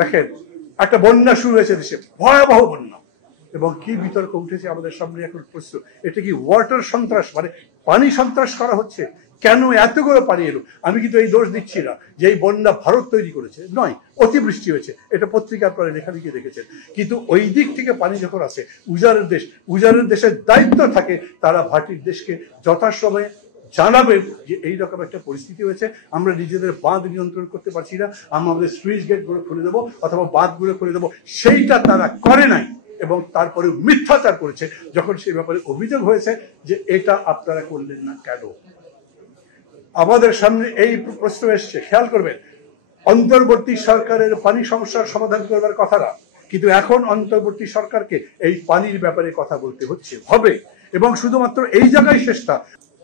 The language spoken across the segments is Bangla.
দেখেন একটা বন্যা শুরু হয়েছে দেশে, ভয়াবহ বন্যা, এবং কি বিতর্ক উঠেছে আমাদের সামনে এখন প্রশ্ন, এটা কি ওয়াটার সন্ত্রাস, মানে পানি সন্ত্রাস করা হচ্ছে? কেন এতগুলো পানি এলো? আমি কিন্তু এই দোষ দিচ্ছি না যে এই বন্যা ভারত তৈরি করেছে, নয়, অতিবৃষ্টি হয়েছে, এটা পত্রিকার পরে লেখালেখি দেখেছেন। কিন্তু ওই দিক থেকে পানি যখন আসে, উজারের দেশের দায়িত্ব থাকে তারা ভাটির দেশকে যথাসময়ে জানাবেন যে এইরকম একটা পরিস্থিতি হয়েছে, আমরা নিজেদের বাঁধ নিয়ন্ত্রণ করতে পারছি না, আমরা আমাদের সুইচ গেট গুলো খুলে দেবো অথবা বাঁধগুলো খুলে দেবো। সেইটা তারা করে নাই, এবং তারপরে মিথ্যাচার করেছে যখন সেই ব্যাপারে অভিযোগ হয়েছে যে এটা আপনারা করলেন না কেন। আমাদের সামনে এই প্রশ্ন এসছে, খেয়াল করবেন, অন্তর্বর্তী সরকারের পানি সমস্যার সমাধান করবার কথা না, কিন্তু এখন অন্তর্বর্তী সরকারকে এই পানির ব্যাপারে কথা বলতে হচ্ছে, হবে। এবং শুধুমাত্র এই জায়গায় শেষটা,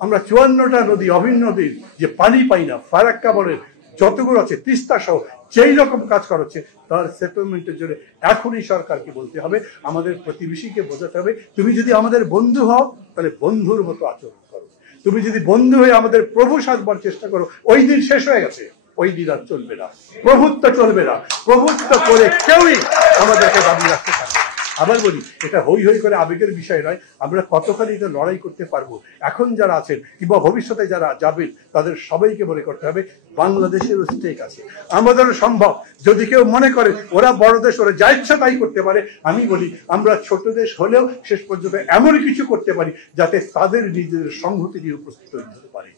আমরা 54টা নদী, অভিন্ন নদীর যে পানি পাই না, ফারাক্কা বলেন, যতগুলো আছে, তিস্তা সহ যেই রকম কাজ করা হচ্ছে, তার সেটেলমেন্টের জন্য এখনই সরকারকে বলতে হবে, আমাদের প্রতিবেশীকে বোঝাতে হবে, তুমি যদি আমাদের বন্ধু হও তাহলে বন্ধুর মতো আচরণ করো, তুমি যদি বন্ধু হয়ে আমাদের প্রভু সাজবার চেষ্টা করো, ওই দিন শেষ হয়ে গেছে, ওই দিন আর চলবে না, প্রভুত্ব চলবে না, প্রভুত্ব করে কেউই আমাদেরকে দাবি রাখতে পারবে। আবার বলি, এটা হই হই করে আবেগের বিষয় নয়, আমরা কতখানি এটা লড়াই করতে পারবো, এখন যারা আছেন কিংবা ভবিষ্যতে যারা যাবেন তাদের সবাইকে মনে করতে হবে বাংলাদেশের স্টেক আছে, আমাদেরও সম্ভব। যদি কেউ মনে করে ওরা বড় দেশ, ওরা যা ইচ্ছা তাই করতে পারে, আমি বলি আমরা ছোট দেশ হলেও শেষ পর্যন্ত এমন কিছু করতে পারি যাতে তাদের নিজেদের সংহতি নিয়ে উপস্থিত হতে পারে।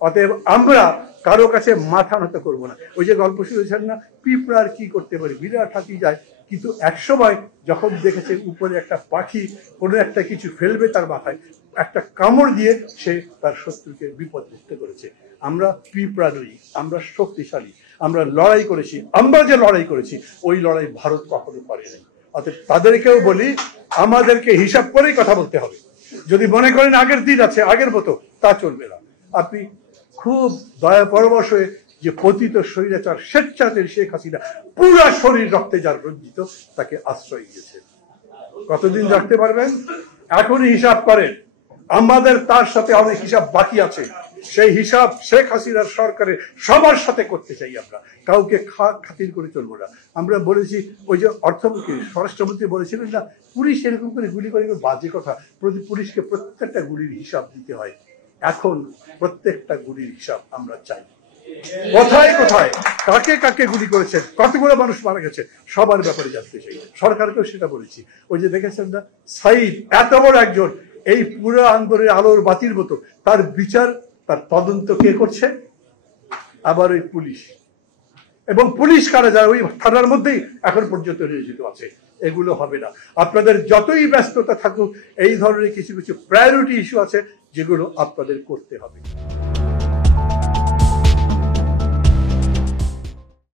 অতএব আমরা কারো কাছে মাথা নত করবো না। ওই যে গল্প শুনেছেন না, পিঁপড়ার কি করতে পারি, বিরাট হাতি যায়, কিন্তু একসময় যখন দেখেছে উপরে একটা পাখি কোনো একটা কিছু ফেলবে তার মাথায়, একটা কামড় দিয়ে সে তার শত্রুকে বিপদ মুক্ত করেছে। আমরা পিঁপড়া নই, আমরা শক্তিশালী, আমরা লড়াই করেছি, আমরা যে লড়াই করেছি ওই লড়াই ভারত কখনো করে নাই। অতএব তাদেরকেও বলি, আমাদেরকে হিসাব করেই কথা বলতে হবে। যদি মনে করেন আগের দিন আছে, আগের মতো, তা চলবে না। আপনি খুব দয়া পরবশ হয়ে যে পতিত স্বৈরাচার স্বেচ্ছাচারী শেখ হাসিনা পুরা শরীর রক্তে যার রঞ্জিত, তাকে আশ্রয় দিয়েছেন, কতদিন রাখতে পারবেন? এখনই হিসাব করেন, আমাদের তার সাথে অনেক হিসাব বাকি আছে, সেই হিসাব শেখ হাসিনার সরকারের সবার সাথে করতে চাই আমরা, কাউকে খাতির করে চলবো না। আমরা বলেছি, ওই যে অর্থমন্ত্রী স্বরাষ্ট্রমন্ত্রী বলেছিলেন না, পুলিশ এরকম করে গুলি করে, বাজে কথা, পুলিশকে প্রত্যেকটা গুলির হিসাব দিতে হয়। এখন প্রত্যেকটা গুলির হিসাব আমরা চাই, কোথায় কোথায় কাকে কাকে গুলি করেছেন, কতগুলো মানুষ মারা গেছে, সবার ব্যাপারে জানতে চাই। সরকারকেও সেটা বলেছি। ওই যে দেখেছেন না, সাইদ এত বড় একজন, এই পুরো আন্দোলনের আলোর বাতির মতো, তার বিচার, তার তদন্ত কে করছে? আবার ওই পুলিশ, এবং পুলিশ কারা যায় ওই থানার মধ্যেই এখন পর্যন্ত নিয়োজিত আছে। এগুলো হবে না। আপনাদের যতই ব্যস্ততা থাকুক, এই ধরনের কিছু কিছু প্রায়োরিটি ইস্যু আছে যেগুলো আপনাদের করতে হবে।